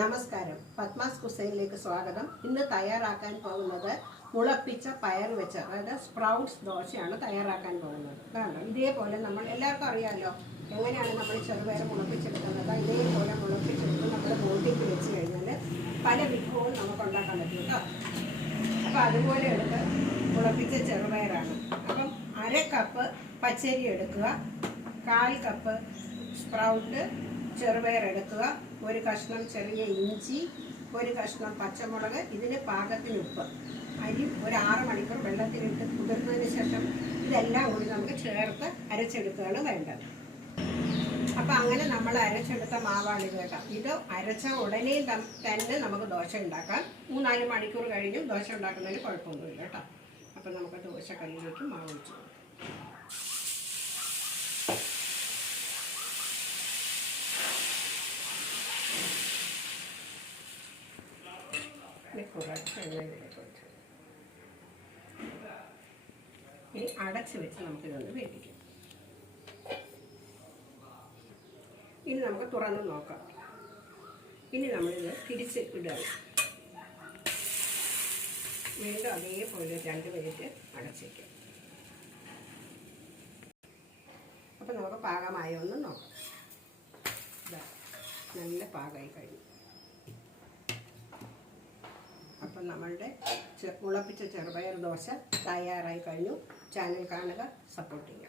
നമസ്കാരം, പത്മാസ് കുസൈനിലേക്ക് സ്വാഗതം. ഇന്ന് തയ്യാറാക്കാൻ പോകുന്നത് മുളപ്പിച്ച പയർ വെച്ച്, അതായത് സ്പ്രൗട്ട്സ് ദോശയാണ് തയ്യാറാക്കാൻ പോകുന്നത്. കാരണം ഇതേപോലെ നമ്മൾ എല്ലാവർക്കും അറിയാമല്ലോ എങ്ങനെയാണ് നമ്മൾ ചെറുപയർ മുളപ്പിച്ചെടുക്കുന്നത്. ഇതേപോലെ മുളപ്പിച്ചെടുത്ത് നമ്മൾ ബോട്ടിക്ക് വെച്ച് കഴിഞ്ഞാൽ പല വിഭവവും നമുക്ക് ഉണ്ടാക്കാൻ പറ്റും കേട്ടോ. അപ്പോൾ അതുപോലെ എടുത്ത് മുളപ്പിച്ച ചെറുപയറാണ്. അപ്പം 1/2 കപ്പ് പച്ചരി എടുക്കുക, 1/4 കപ്പ് സ്പ്രൗട്ട് ചെറുപയർ എടുക്കുക, 1 കഷ്ണം ചെറിയ ഇഞ്ചി, 1 കഷ്ണം പച്ചമുളക്, ഇതിന് പാകത്തിന് ഉപ്പ്, അരി ഒരു 6 മണിക്കൂർ വെള്ളത്തിലിട്ട് കുതിർന്നതിന് ശേഷം ഇതെല്ലാം കൂടി നമുക്ക് ചേർത്ത് അരച്ചെടുക്കുകയാണ് വേണ്ടത്. അപ്പം അങ്ങനെ നമ്മൾ അരച്ചെടുത്ത മാവാണ് ഇത് കേട്ടോ. ഇത് അരച്ച ഉടനെ തന്നെ നമുക്ക് ദോശ ഉണ്ടാക്കാം. 3-4 മണിക്കൂർ കഴിഞ്ഞും ദോശ ഉണ്ടാക്കുന്നതിന് കുഴപ്പമൊന്നുമില്ല കേട്ടോ. അപ്പം നമുക്ക് ദോശക്കല്ലിലേക്ക് മാവ് വെച്ചു കുറച്ച് എണ്ണയിലേക്ക് വെച്ചു. ഇനി അടച്ച് വെച്ച് നമുക്കിതൊന്ന് വേവിക്കാം. ഇനി നമുക്ക് തുറന്ന് നോക്കാം. ഇനി നമ്മളിത് തിരിച്ച് ഇടുക. വീണ്ടും അതേപോലെ 2 മിനിറ്റ് അടച്ചേക്കാം. അപ്പം നമുക്ക് പാകമായോ ഒന്ന് നോക്കാം. നല്ല പാകമായി കഴിഞ്ഞു. അപ്പം നമ്മളുടെ മുളപ്പിച്ച ചെറുപയർ ദോശ തയ്യാറായി കഴിഞ്ഞു. ചാനൽ കാണുക, സപ്പോർട്ട് ചെയ്യുക.